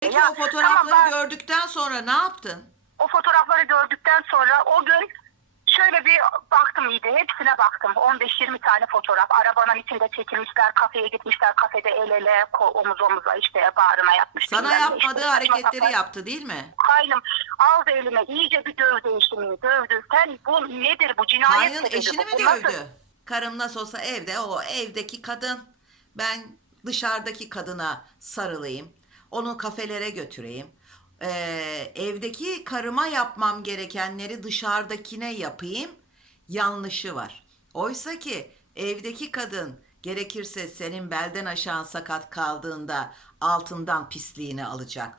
Peki Ya, o fotoğrafları tamam ben- gördükten sonra ne yaptın? o fotoğrafları gördükten sonra o gün şöyle bir baktım iyiydi. Hepsine baktım. 15-20 tane fotoğraf. Arabanın içinde çekilmişler. Kafeye gitmişler. Kafede el ele omuz omuza işte bağrına yatmış. Sana yapmadığı işte, hareketleri sapan. yaptı değil mi? Kaynım aldı elime iyice bir dövdü eşimi. Dövdü. Sen bu nedir bu cinayet Kaynın eşini mi Bu nasıl- dövdü? Karım nasıl olsa evde o evdeki kadın. Ben dışarıdaki kadına sarılayım. Onu kafelere götüreyim. Ee, evdeki karıma yapmam gerekenleri dışarıdakine yapayım. Yanlışı var. Oysa ki evdeki kadın gerekirse senin belden aşağı sakat kaldığında altından pisliğini alacak.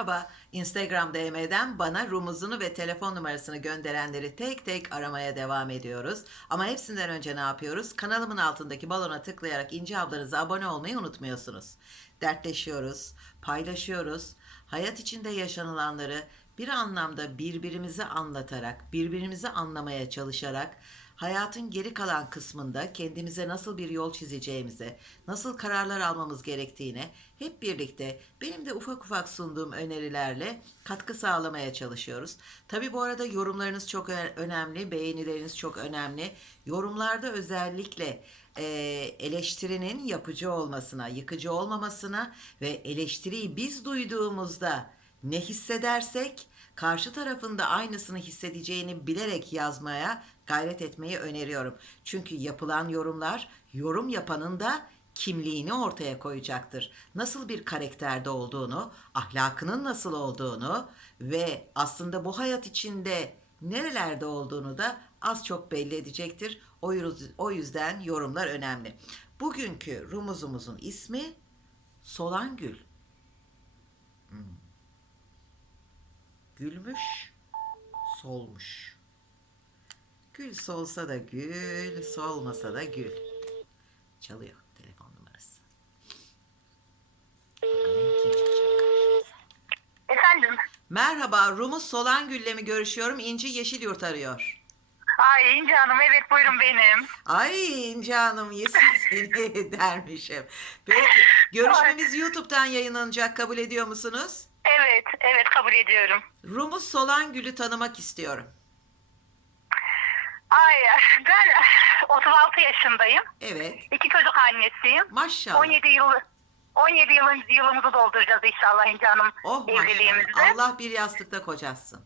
Merhaba, Instagram DM'den bana rumuzunu ve telefon numarasını gönderenleri tek tek aramaya devam ediyoruz. Ama hepsinden önce ne yapıyoruz? Kanalımın altındaki balona tıklayarak İnci ablanıza abone olmayı unutmuyorsunuz. Dertleşiyoruz, paylaşıyoruz. Hayat içinde yaşanılanları bir anlamda birbirimize anlatarak, birbirimizi anlamaya çalışarak hayatın geri kalan kısmında kendimize nasıl bir yol çizeceğimize, nasıl kararlar almamız gerektiğine hep birlikte benim de ufak ufak sunduğum önerilerle katkı sağlamaya çalışıyoruz. Tabi bu arada yorumlarınız çok önemli, beğenileriniz çok önemli. Yorumlarda özellikle e, eleştirinin yapıcı olmasına, yıkıcı olmamasına ve eleştiriyi biz duyduğumuzda ne hissedersek karşı tarafında aynısını hissedeceğini bilerek yazmaya gayret etmeyi öneriyorum. Çünkü yapılan yorumlar yorum yapanın da kimliğini ortaya koyacaktır. Nasıl bir karakterde olduğunu, ahlakının nasıl olduğunu ve aslında bu hayat içinde nerelerde olduğunu da az çok belli edecektir. O yüz- O yüzden yorumlar önemli. Bugünkü rumuzumuzun ismi Solangül. Gülmüş, solmuş. Gül solsa da gül, solmasa da gül. Çalıyor telefon numarası. Bakalım kim çıkacak karşımıza. Efendim. Merhaba, Rumuz Solangül'le mi görüşüyorum? İnci Yeşilyurt arıyor. Ay İnci Hanım evet buyurun benim. Ay İnci Hanım yesin seni dermişim. Peki, görüşmemiz YouTube'dan yayınlanacak kabul ediyor musunuz? Evet evet kabul ediyorum. Rumuz Solangül'ü tanımak istiyorum. Ay ben 36 yaşındayım. Evet, İki çocuk annesiyim. maşallah. 17 yıl 17 yılın yılımızı dolduracağız inşallah İnci Hanım Oh evliliğimizde. maşallah. Allah bir yastıkta kocasın.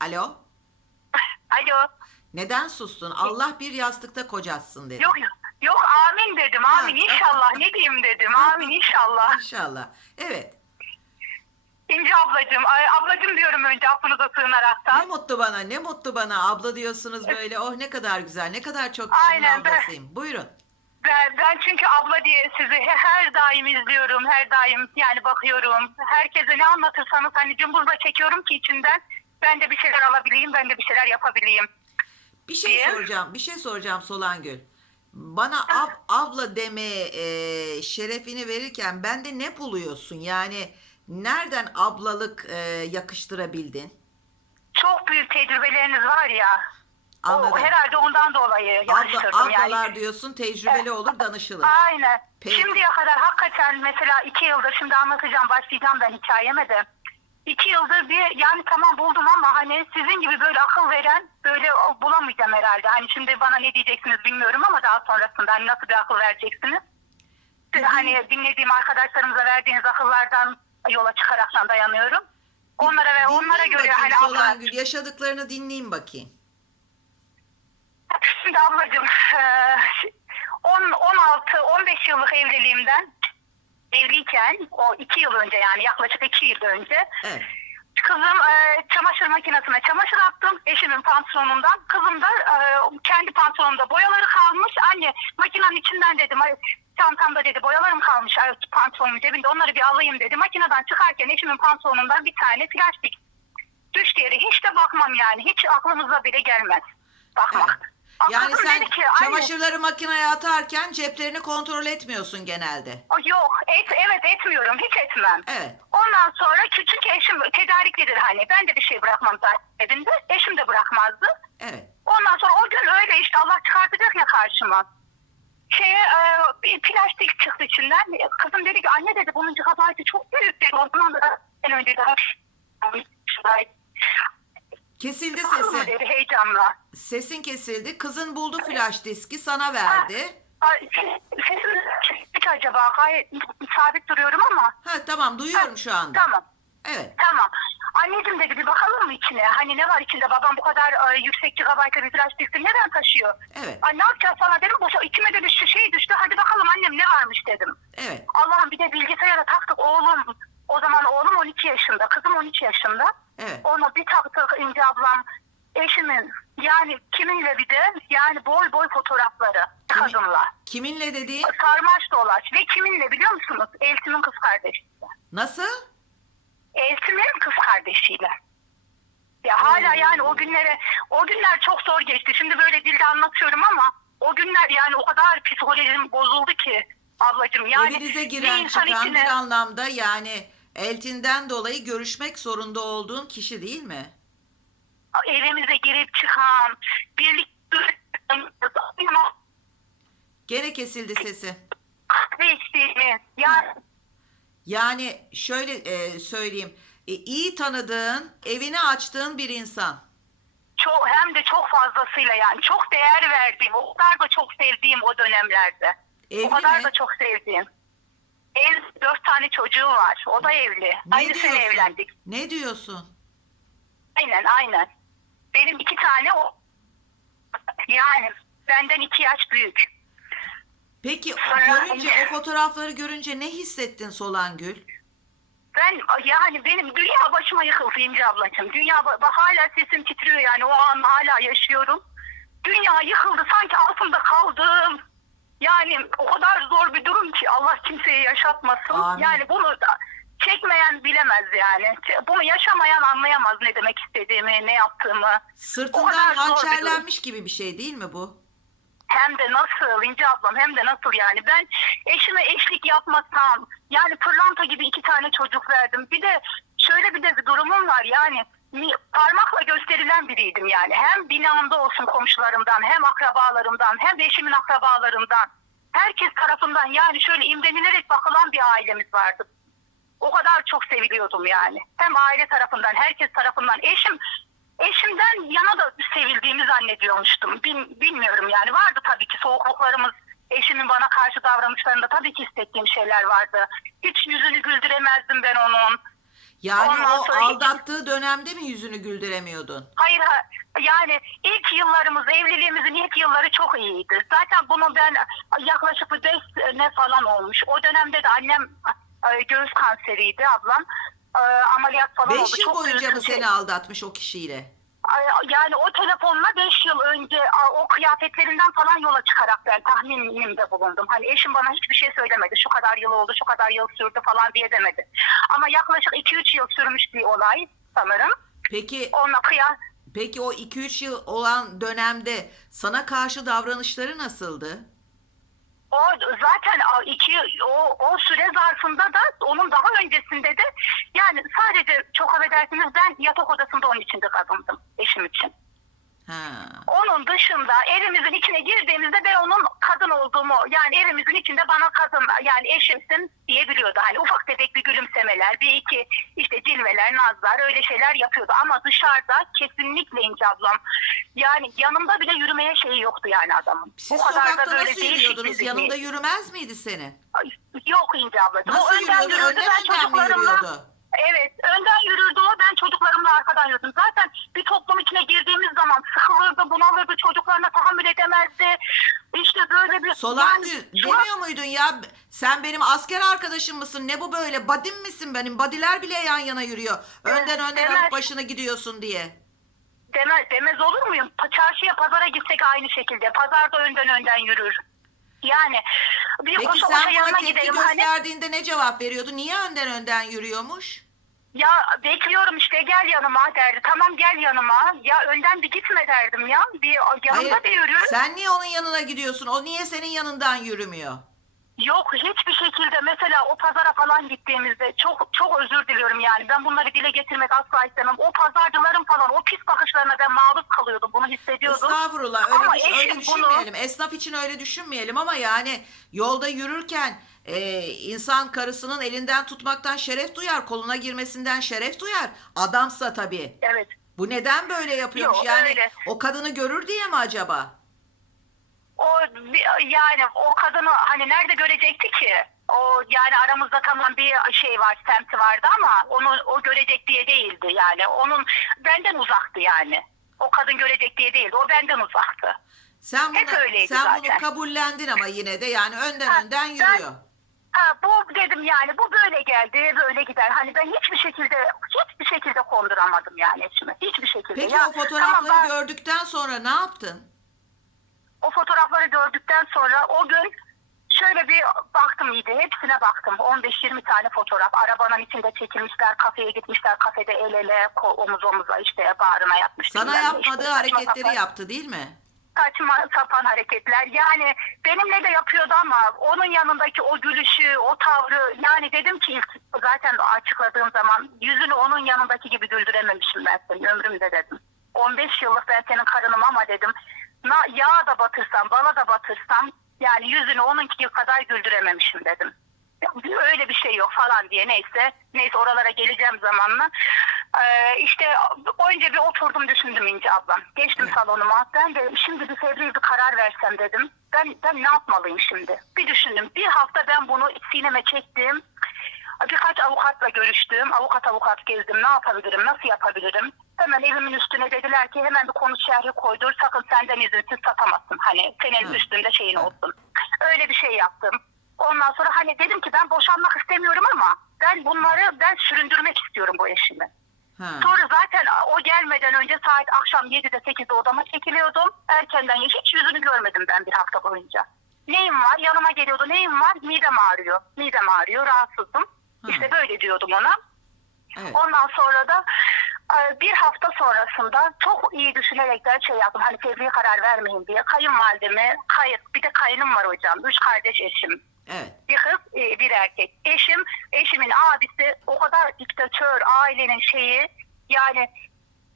Alo? Alo. Neden sustun? Allah bir yastıkta kocasın dedi. Yok yok amin dedim. Amin inşallah. ne diyeyim dedim. Amin inşallah. İnşallah. Evet. İnci ablacığım. Ay, ablacığım diyorum önce affınıza Ne sığınaraktan. mutlu bana, ne mutlu bana. Abla diyorsunuz böyle. Oh ne kadar güzel, ne kadar çok kişinin Aynen, ben- ablasıyım. Buyurun. Ben, ben çünkü abla diye sizi he- her daim izliyorum. Her daim yani bakıyorum. Herkese ne anlatırsanız hani cımbızla çekiyorum ki içinden. Ben de bir şeyler alabileyim. Ben de bir şeyler yapabileyim. Bir şey Diye. soracağım, bir şey soracağım Solangül. Bana ab, abla deme e, şerefini verirken bende ne buluyorsun? Yani nereden ablalık e, yakıştırabildin? Çok büyük tecrübeleriniz var ya. Anladım. O herhalde ondan dolayı Abla, yakıştırdım yani. ablalar diyorsun tecrübeli olur danışılır. Aynen. Peki. Şimdiye kadar hakikaten mesela iki yıldır şimdi anlatacağım başlayacağım ben hikayeme de. İki yıldır bir yani tamam buldum ama hani sizin gibi böyle akıl veren böyle bulamayacağım herhalde. Hani şimdi bana ne diyeceksiniz bilmiyorum ama daha sonrasında hani nasıl bir akıl vereceksiniz? Hani dinlediğim arkadaşlarımıza verdiğiniz akıllardan yola çıkaraktan dayanıyorum. Onlara ve onlara Dinleyin göre bakayım hani abla Solangül yaşadıklarını dinleyin bakayım. Şimdi ablacığım eee, 10, 16, 15 yıllık evliliğimden evliyken o 2 yıl önce yani yaklaşık 2 yıl önce Evet. kızım eee, çamaşır makinesine çamaşır attım eşimin pantolonundan. Kızım da eee, kendi pantolonunda boyaları kalmış. Anne makinenin içinden dedim çantamda dedi boyalarım kalmış ay, pantolonun cebinde onları bir alayım dedi. Makineden çıkarken eşimin pantolonundan bir tane plastik düştü yere. Hiç de bakmam yani. Hiç aklımıza bile gelmez. Bakmak. Evet. Yani sen ki, çamaşırları makineye atarken ceplerini kontrol etmiyorsun genelde. Yok et, evet etmiyorum hiç etmem. Evet. Ondan sonra küçük eşim tedariklidir hani ben de bir şey bırakmam zaten evinde eşim de bırakmazdı. Evet. Ondan sonra o gün öyle işte Allah çıkartacak ya karşıma. Şeye e, bir plastik çıktı içinden. E, Kızım dedi ki anne dedi bunun gigabaytı çok büyük dedi. O zaman da en önce daha Kesildi Kızım sesi. dedi heyecanla. Sesin kesildi. Kızın buldu flash diski sana verdi. Ay, Sesim hiç acaba gayet sabit duruyorum ama. Ha tamam duyuyorum şu anda. Tamam. Evet. Tamam. Anneciğim dedi bir bakalım mı içine? Hani ne var içinde? Babam bu kadar e, yüksek gigabayta bir flash diski neden taşıyor? Evet. Ay ne yapacağız sana dedim. Bu içime de bir şey- şey düştü. Hadi bakalım annem ne varmış dedim. Evet. Allah'ım bir de bilgisayara taktık oğlum. O zaman oğlum 12 yaşında. Kızım 12 yaşında. Evet. Ona bir taktık İnce ablam. Eşimin yani kiminle bir de yani boy boy fotoğrafları Kimi- kadınla. Kiminle dediğin? Sarmaş dolaş. Ve kiminle biliyor musunuz? Eltim'in kız kardeşi. Nasıl? Eltim'in kız kardeşiyle. Ya hala yani o günlere, o günler çok zor geçti. Şimdi böyle dilde anlatıyorum ama o günler yani o kadar psikolojim bozuldu ki ablacığım. Yani Evinize giren insan çıkan içine- bir anlamda yani eltinden dolayı görüşmek zorunda olduğun kişi değil mi? evimize girip çıkan, birlikte Gene kesildi sesi. kahve içtiğimiz, yani Yani şöyle e, söyleyeyim. E, iyi tanıdığın, evini açtığın bir insan. çok hem de çok fazlasıyla yani çok değer verdiğim, o kadar da çok sevdiğim o dönemlerde. Evli o kadar mi? da çok sevdiğim. Ev dört tane çocuğu var. O da evli. Ne Aynı sene diyorsun? evlendik. Ne diyorsun? Aynen aynen. Benim iki tane o. Yani benden iki yaş büyük. Peki Sonra- görünce o fotoğrafları görünce ne hissettin Solangül? Ben yani benim dünya başıma yıkıldı İnce ablacığım. Dünya ba- hala sesim titriyor yani o an hala yaşıyorum. Dünya yıkıldı sanki altında kaldım. Yani o kadar zor bir durum ki Allah kimseye yaşatmasın. Amin. Yani bunu da çekmeyen bilemez yani. Bunu yaşamayan anlayamaz ne demek istediğimi, ne yaptığımı. O Sırtından kadar zor bir durum. hançerlenmiş gibi bir şey değil mi bu? Hem de nasıl İnce ablam hem de nasıl yani ben eşime eşlik yapmasam yani pırlanta gibi iki tane çocuk verdim. Bir de şöyle bir de durumum var yani parmakla gösterilen biriydim yani. Hem binamda olsun komşularımdan hem akrabalarımdan hem de eşimin akrabalarından. Herkes tarafından yani şöyle imrenilerek bakılan bir ailemiz vardı. O kadar çok seviliyordum yani. Hem aile tarafından, herkes tarafından. Eşim eşimden yana da sevildiğimi zannediyormuştum. Bil- bilmiyorum yani. Vardı tabii ki soğukluklarımız. Eşimin bana karşı davranışlarında tabii ki hissettiğim şeyler vardı. Hiç yüzünü güldüremezdim ben onun. Yani Ondan o aldattığı dönemde mi yüzünü güldüremiyordun? Hayır ha- yani ilk yıllarımız evliliğimizin ilk yılları çok iyiydi. Zaten bunu ben yaklaşık bir beş ne falan olmuş. O dönemde de annem e, göğüs kanseriydi ablam. E, ameliyat falan oldu. Beş yıl Çok boyunca mı seni aldatmış o kişiyle? Ay, Yani o telefonla 5 yıl önce a, o kıyafetlerinden falan yola çıkarak ben tahminimde bulundum. Hani eşim bana hiçbir şey söylemedi. Şu kadar yıl oldu, şu kadar yıl sürdü falan diye demedi. Ama yaklaşık 2-3 yıl sürmüş bir olay sanırım. Peki Onunla kıyas peki o 2-3 yıl olan dönemde sana karşı davranışları nasıldı? O zaten iki o, o süre zarfında da onun daha öncesinde de yani sadece çok affedersiniz ben yatak odasında onun içinde kadındım eşim için. Ha. Onun dışında evimizin içine girdiğimizde ben onun kadın olduğumu yani evimizin içinde bana kadın yani eşimsin diyebiliyordu. Hani ufak tefek bir gülümsemeler, bir iki işte cilveler, nazlar öyle şeyler yapıyordu. Ama dışarıda kesinlikle İnce ablam yani yanımda bile yürümeye şeyi yoktu yani adamın. Siz O kadar da böyle nasıl yürüyordunuz? zihni- Yanında yürümez miydi senin? Ay, Yok İnce ablacığım. Nasıl o önden yürüyordu? yürürdü. Önden ben önden mi çocuklarımla... yürüyordu? Evet. Önden yürürdü o. Ben çocuklarımla arkadan yürüdüm. Zaten bir toplum içine girdiğimiz zaman sıkılırdı, bunalırdı. Çocuklarına tahammül edemezdi. İşte böyle bir... Solangül Yani şu an- demiyor muydun ya sen benim asker arkadaşım mısın ne bu böyle badim misin benim badiler bile yan yana yürüyor önden önden evet. başına gidiyorsun diye. Demez, demez olur muyum? Çarşıya, pazara gitsek aynı şekilde. Pazarda önden önden yürür. Yani bir Peki koşa sen buna yanına tepki gidelim. Hani gösterdiğinde ne cevap veriyordu? Niye önden önden yürüyormuş? Ya bekliyorum işte gel yanıma derdi. Tamam gel yanıma. Ya önden bir gitme derdim ya. Bir yanımda Hayır, bir yürü. sen niye onun yanına gidiyorsun? O niye senin yanından yürümüyor? Yok hiçbir şekilde mesela o pazara falan gittiğimizde çok çok özür diliyorum yani. Ben bunları dile getirmek asla istemem. O pazarcıların falan o pis bakışlarına ben maruz kalıyordum. Bunu hissediyordum. Estağfurullah öyle, Ama düş- öyle eşim bunu- düşünmeyelim. Esnaf için öyle düşünmeyelim ama yani yolda yürürken e, insan karısının elinden tutmaktan şeref duyar. Koluna girmesinden şeref duyar. Adamsa tabii. Evet. Bu neden böyle yapıyormuş? Yok, yani öyle. o kadını görür diye mi acaba? O yani o kadını hani nerede görecekti ki? O yani aramızda tamam bir şey var, semti vardı ama onu o görecek diye değildi yani. Onun benden uzaktı yani. O kadın görecek diye değildi. O benden uzaktı. Sen Hep bunu, öyleydi sen bunu zaten. kabullendin ama yine de yani önden Ha, önden ben- yürüyor. Ha bu dedim yani bu böyle geldi, böyle gider. Hani ben hiçbir şekilde hiçbir şekilde konduramadım yani eşimi. Hiçbir şekilde. Peki Ya o fotoğrafları tamam ben- gördükten sonra ne yaptın? O fotoğrafları gördükten sonra o gün şöyle bir baktım iyiydi. Hepsine baktım. 15-20 tane fotoğraf. Arabanın içinde çekilmişler. Kafeye gitmişler. Kafede el ele omuz omuza işte bağrına yatmış. Sana yapmadığı İşte hareketleri sapan- yaptı değil mi? saçma sapan hareketler. Yani benimle de yapıyordu ama onun yanındaki o gülüşü, o tavrı yani dedim ki ilk zaten açıkladığım zaman yüzünü onun yanındaki gibi güldürememişim ben senin ömrümde dedim. 15 yıllık ben senin karınım ama dedim na, yağ da batırsam, bala da batırsam yani yüzünü onunki kadar güldürememişim dedim. Öyle bir şey yok falan diye neyse. Neyse oralara geleceğim zamanla. Ee, işte önce bir oturdum düşündüm İnce ablam. Geçtim Evet. salonuma. Ben de şimdi bir fevri bir karar versem dedim. Ben, ben ne yapmalıyım şimdi? Bir düşündüm. Bir hafta ben bunu sineme çektim. Birkaç avukatla görüştüm. Avukat avukat gezdim. Ne yapabilirim? Nasıl yapabilirim? Hemen evimin üstüne dediler ki hemen bir konu şerhi koydur. Sakın senden izinsiz satamazsın. Hani senin Hı. üstünde şeyin olsun. Öyle bir şey yaptım. Ondan sonra hani dedim ki ben boşanmak istemiyorum ama ben bunları ben süründürmek istiyorum bu eşimi. Ha. Sonra zaten o gelmeden önce saat akşam 7'de 8'de odama çekiliyordum. Erkenden hiç yüzünü görmedim ben bir hafta boyunca. Neyim var? Yanıma geliyordu. Neyim var? Midem ağrıyor. Midem ağrıyor. Rahatsızım. Hı. İşte böyle diyordum ona. Evet. Ondan sonra da bir hafta sonrasında çok iyi düşünerekten şey yaptım. Hani fevri karar vermeyin diye. Kayınvalidemi, kayıt, bir de kayınım var hocam. Üç kardeş eşim Evet. bir kız e, bir erkek. Eşim, eşimin abisi o kadar diktatör ailenin şeyi yani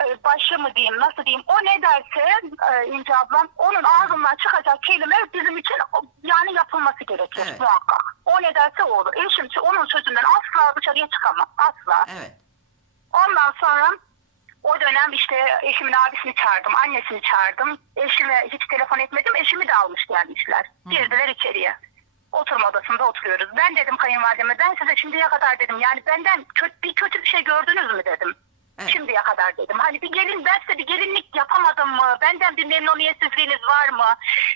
e, başı mı diyeyim nasıl diyeyim o ne derse e, İnce ablam onun ağzından çıkacak kelime bizim için yani yapılması gerekir Evet. muhakkak. O ne derse o olur. Eşim onun sözünden asla dışarıya çıkamaz. Asla. Evet. Ondan sonra o dönem işte eşimin abisini çağırdım, annesini çağırdım. Eşime hiç telefon etmedim, eşimi de almış gelmişler. Girdiler içeriye. Oturma odasında oturuyoruz. Ben dedim kayınvalideme, ben size şimdiye kadar dedim, yani benden kötü, bir kötü bir şey gördünüz mü dedim. Evet. Şimdiye kadar dedim. Hani bir gelin ben size bir gelinlik yapamadım mı? Benden bir memnuniyetsizliğiniz var mı?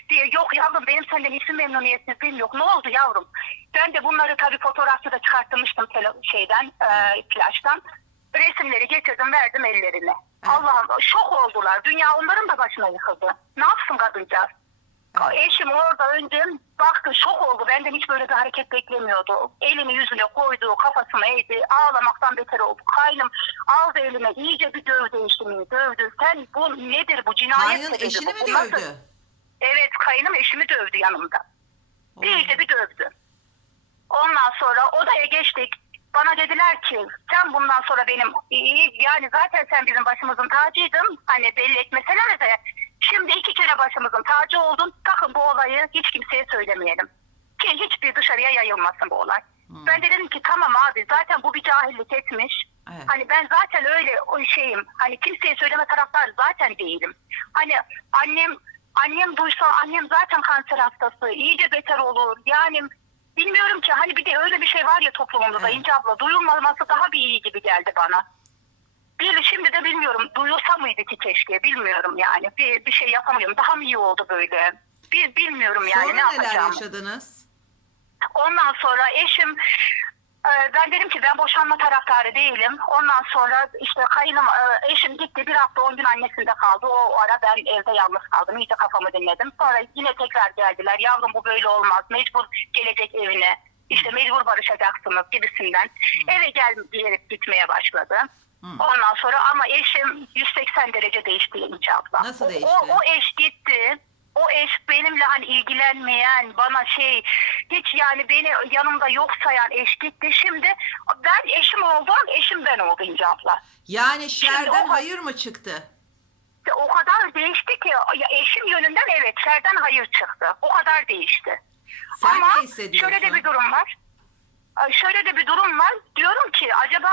Diye yok yavrum benim senden hiçbir memnuniyetsizliğim yok. Ne oldu yavrum? Ben de bunları tabii fotoğrafçı da çıkartmıştım tele- şeyden, e, flaştan. Resimleri getirdim verdim ellerine. Evet. Allah'ım şok oldular. Dünya onların da başına yıkıldı. Ne yapsın kadıncağız? Evet. Eşim orada önce baktı şok oldu. Benden hiç böyle bir hareket beklemiyordu. Elini yüzüne koydu, kafasına eğdi. Ağlamaktan beter oldu. Kaynım aldı eline iyice bir dövdü eşimi. Dövdü. Sen bu nedir bu cinayet Kaynın dedi. eşini mi Bu nasıl- dövdü? Evet kayınım eşimi dövdü yanımda. Oo. İyice bir dövdü. Ondan sonra odaya geçtik. Bana dediler ki sen bundan sonra benim iyi yani zaten sen bizim başımızın tacıydın. Hani belli etmeseler de şimdi iki kere başımızın tacı oldun. Sakın bu olayı hiç kimseye söylemeyelim. Ki hiçbir dışarıya yayılmasın bu olay. Hmm. Ben de dedim ki tamam abi zaten bu bir cahillik etmiş. Evet. Hani ben zaten öyle o şeyim. Hani kimseye söyleme taraftar zaten değilim. Hani annem annem duysa annem zaten kanser hastası. iyice beter olur. Yani bilmiyorum ki hani bir de öyle bir şey var ya toplumumuzda Evet. İnce abla duyulmaması daha bir iyi gibi geldi bana. Bir, şimdi de bilmiyorum duyulsa mıydı ki keşke bilmiyorum yani. Bir, bir şey yapamıyorum. Daha mı iyi oldu böyle? Bir, bilmiyorum yani Sonra ne neler yapacağımı. yaşadınız? Ondan sonra eşim ben dedim ki ben boşanma taraftarı değilim. Ondan sonra işte kayınım e, eşim gitti bir hafta on gün annesinde kaldı. O, o ara ben evde yalnız kaldım. İyice kafamı dinledim. Sonra yine tekrar geldiler. Yavrum bu böyle olmaz. Mecbur gelecek evine. İşte mecbur barışacaksınız gibisinden eve gel diyerek gitmeye başladı. Ondan sonra ama eşim 180 derece değişti Yenice abla. Nasıl O- değişti? O, o eş gitti. O eş benimle hani ilgilenmeyen, bana şey hiç yani beni yanımda yok sayan eş gitti. Şimdi ben eşim oldum, eşim ben oldum İnce abla. Yani Şimdi şerden o- hayır mı çıktı? O kadar değişti ki ya eşim yönünden evet şerden hayır çıktı. O kadar değişti. Sen Ama ne hissediyorsun? şöyle de bir durum var. Şöyle de bir durum var. Diyorum ki acaba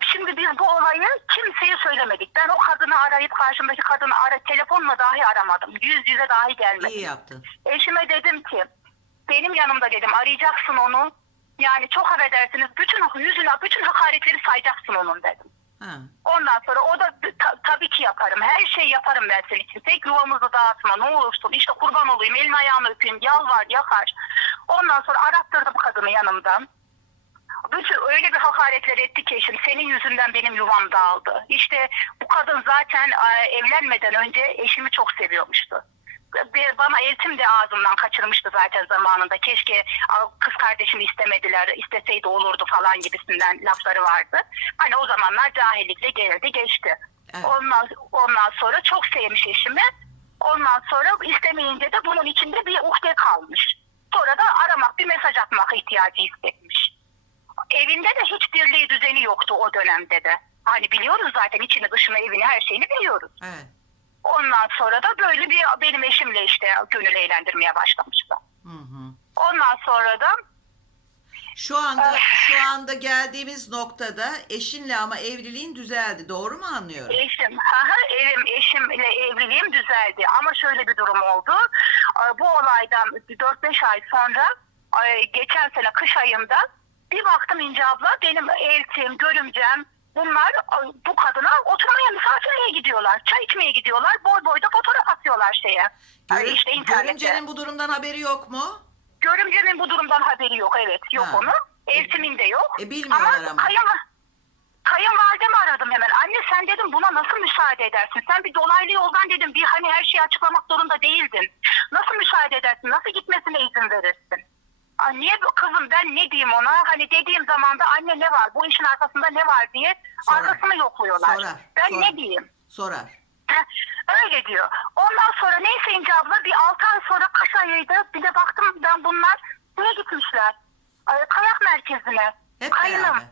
şimdi biz bu olayı kimseye söylemedik. Ben o kadını arayıp karşımdaki kadını ara telefonla dahi aramadım. Yüz yüze dahi gelmedim. İyi yaptın. Eşime dedim ki benim yanımda dedim arayacaksın onu. Yani çok affedersiniz bütün yüzüne bütün hakaretleri sayacaksın onun dedim. Ha. Ondan sonra o da ta- tabii ki yaparım. Her şeyi yaparım ben senin için. Tek yuvamızı dağıtma ne olursun. İşte kurban olayım elini ayağını öpeyim. Yalvar yakar. Ondan sonra arattırdım kadını yanımdan. Bütün öyle bir hakaretler etti ki eşim senin yüzünden benim yuvam dağıldı. İşte bu kadın zaten evlenmeden önce eşimi çok seviyormuştu. Bana eltim de ağzımdan kaçırmıştı zaten zamanında. Keşke kız kardeşimi istemediler, isteseydi olurdu falan gibisinden lafları vardı. Hani o zamanlar cahillikle geldi geçti. Evet. Ondan, ondan sonra çok sevmiş eşimi. Ondan sonra istemeyince de bunun içinde bir uhde kalmış. Sonra da aramak, bir mesaj atmak ihtiyacı hissetmiş. Evinde de hiç dirliği düzeni yoktu o dönemde de. Hani biliyoruz zaten içini dışını evini her şeyini biliyoruz. Evet. Ondan sonra da böyle bir benim eşimle işte gönül eğlendirmeye başlamışlar. Hı hı. Ondan sonra da Şu anda Ah. şu anda geldiğimiz noktada eşinle ama evliliğin düzeldi. Doğru mu anlıyorum? eşim, haha, evim eşimle evliliğim düzeldi. Ama şöyle bir durum oldu. Bu olaydan 4-5 ay sonra geçen sene kış ayında bir baktım İnce abla benim eltim, görümcem bunlar e, bu kadına oturmaya misafirliğe gidiyorlar. Çay içmeye gidiyorlar. Boy boy da fotoğraf atıyorlar şeye. Yani Görüm- işte internette. görümcenin bu durumdan haberi yok mu? Görümcemin bu durumdan haberi yok evet yok Ha. onun. Eltimin de yok. E, bilmiyorlar ama. Kayın, kayınvalidemi aradım hemen. Anne sen dedim buna nasıl müsaade edersin? Sen bir dolaylı yoldan dedim bir hani her şeyi açıklamak zorunda değildin. Nasıl müsaade edersin? Nasıl gitmesine izin verirsin? Niye bu- kızım ben ne diyeyim ona? Hani dediğim zaman da anne ne var? Bu işin arkasında ne var diye Sorar. arkasını yokluyorlar. Sorar, Ben sorar. ne diyeyim? Sorar. Öyle diyor. Ondan sonra neyse İnce abla bir altı ay sonra kış ayıydı. Bir de baktım ben bunlar şeye gitmişler. Ay, Kayak merkezine. Hep Kayınım. beraber.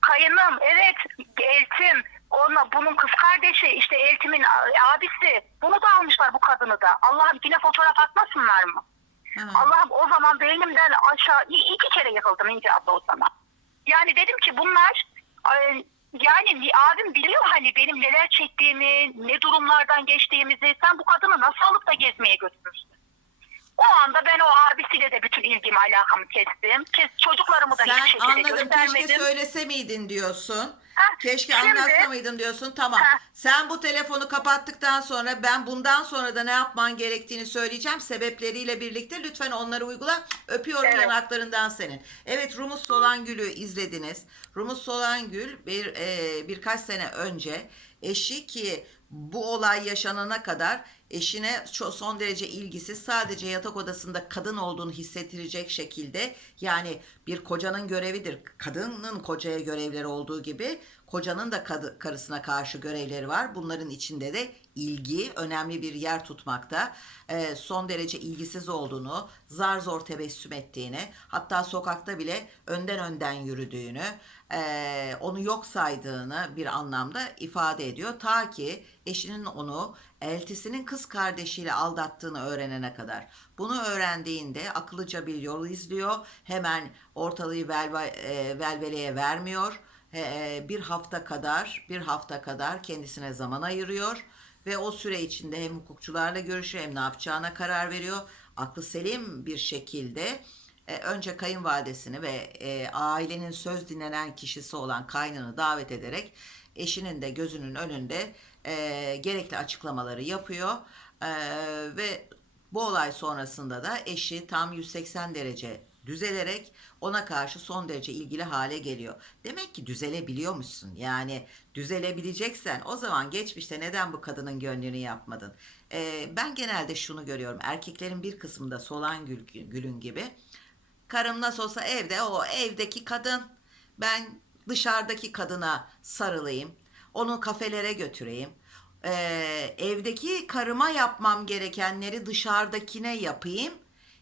Kayınım evet eltim. Ona, bunun kız kardeşi işte eltimin abisi. Bunu da almışlar bu kadını da. Allah'ım yine fotoğraf atmasınlar mı? Ha. Allah'ım o zaman beynimden aşağı iki kere yıkıldım İnce abla o zaman. Yani dedim ki bunlar ay, yani ni- abim biliyor hani benim neler çektiğimi, ne durumlardan geçtiğimizi. Sen bu kadını nasıl alıp da gezmeye götürürsün? O anda ben o abisiyle de bütün ilgimi alakamı kestim. Kes, çocuklarımı da hiçbir Sen şekilde anladım keşke göstermedim. söylese miydin diyorsun. Ha, keşke şimdi- anlatsa mıydın diyorsun. Tamam. Ha. Sen bu telefonu kapattıktan sonra ben bundan sonra da ne yapman gerektiğini söyleyeceğim. Sebepleriyle birlikte lütfen onları uygula. Öpüyorum Evet. yanaklarından senin. Evet Rumuz Solangül'ü izlediniz. Rumuz Solangül bir e, birkaç sene önce eşi ki bu olay yaşanana kadar eşine son derece ilgisiz sadece yatak odasında kadın olduğunu hissettirecek şekilde yani bir kocanın görevidir. Kadının kocaya görevleri olduğu gibi kocanın da kadı- karısına karşı görevleri var. Bunların içinde de ilgi önemli bir yer tutmakta. Ee, son derece ilgisiz olduğunu, zar zor tebessüm ettiğini, hatta sokakta bile önden önden yürüdüğünü, eee, onu yok saydığını bir anlamda ifade ediyor. Ta ki eşinin onu eltisinin kız kardeşiyle aldattığını öğrenene kadar. Bunu öğrendiğinde akıllıca bir yol izliyor. Hemen ortalığı velve, e, velveleye vermiyor. E, bir hafta kadar, bir hafta kadar kendisine zaman ayırıyor ve o süre içinde hem hukukçularla görüşüyor hem ne yapacağına karar veriyor. Aklı selim bir şekilde e, önce kayınvalidesini ve e, ailenin söz dinlenen kişisi olan kaynını davet ederek eşinin de gözünün önünde e, gerekli açıklamaları yapıyor E, ve bu olay sonrasında da eşi tam 180 derece düzelerek ona karşı son derece ilgili hale geliyor. Demek ki düzelebiliyormuşsun. Yani düzelebileceksen o zaman geçmişte neden bu kadının gönlünü yapmadın? Ee, ben genelde şunu görüyorum. Erkeklerin bir kısmında solan gül, gülün gibi Karım nasıl olsa evde o evdeki kadın. Ben dışarıdaki kadına sarılayım. Onu kafelere götüreyim. Ee, evdeki karıma yapmam gerekenleri dışarıdakine yapayım.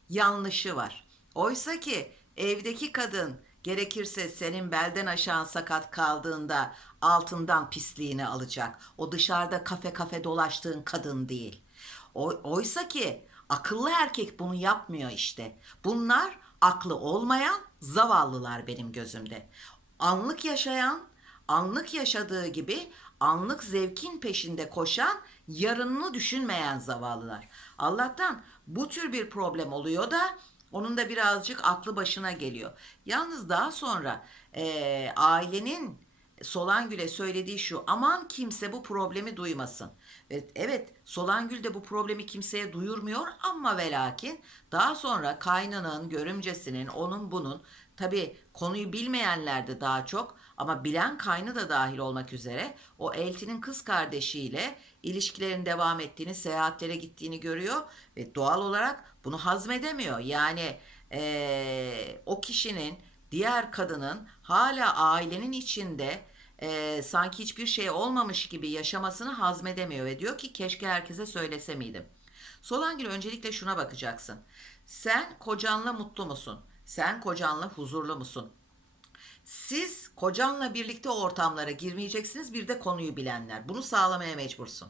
Yanlışı var. Oysa ki evdeki kadın gerekirse senin belden aşağı sakat kaldığında altından pisliğini alacak. O dışarıda kafe kafe dolaştığın kadın değil. O, oysa ki akıllı erkek bunu yapmıyor işte. Bunlar aklı olmayan zavallılar benim gözümde. Anlık yaşayan, anlık yaşadığı gibi anlık zevkin peşinde koşan, yarınını düşünmeyen zavallılar. Allah'tan bu tür bir problem oluyor da onun da birazcık aklı başına geliyor. Yalnız daha sonra eee, ailenin Solangül'e söylediği şu aman kimse bu problemi duymasın. Evet, evet Solangül de bu problemi kimseye duyurmuyor ama ve lakin daha sonra kaynının, görümcesinin, onun bunun tabi konuyu bilmeyenler de daha çok ama bilen kaynı da dahil olmak üzere o eltinin kız kardeşiyle ilişkilerin devam ettiğini, seyahatlere gittiğini görüyor ve doğal olarak bunu hazmedemiyor. Yani eee, o kişinin diğer kadının hala ailenin içinde eee, sanki hiçbir şey olmamış gibi yaşamasını hazmedemiyor ve diyor ki keşke herkese söylese miydim? Solangül öncelikle şuna bakacaksın. Sen kocanla mutlu musun? Sen kocanla huzurlu musun? Siz kocanla birlikte o ortamlara girmeyeceksiniz bir de konuyu bilenler. Bunu sağlamaya mecbursun.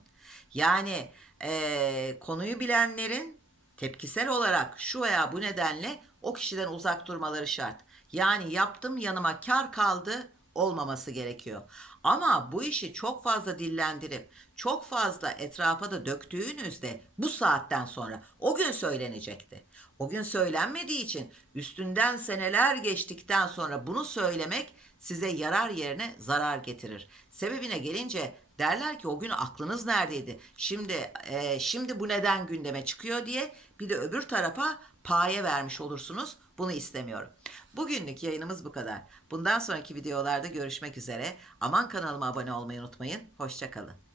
Yani eee, konuyu bilenlerin tepkisel olarak şu veya bu nedenle o kişiden uzak durmaları şart. Yani yaptım yanıma kar kaldı olmaması gerekiyor. Ama bu işi çok fazla dillendirip çok fazla etrafa da döktüğünüzde bu saatten sonra o gün söylenecekti. O gün söylenmediği için üstünden seneler geçtikten sonra bunu söylemek size yarar yerine zarar getirir. Sebebine gelince derler ki o gün aklınız neredeydi? Şimdi e, şimdi bu neden gündeme çıkıyor diye bir de öbür tarafa paye vermiş olursunuz. Bunu istemiyorum. Bugünlük yayınımız bu kadar. Bundan sonraki videolarda görüşmek üzere. Aman kanalıma abone olmayı unutmayın. Hoşçakalın.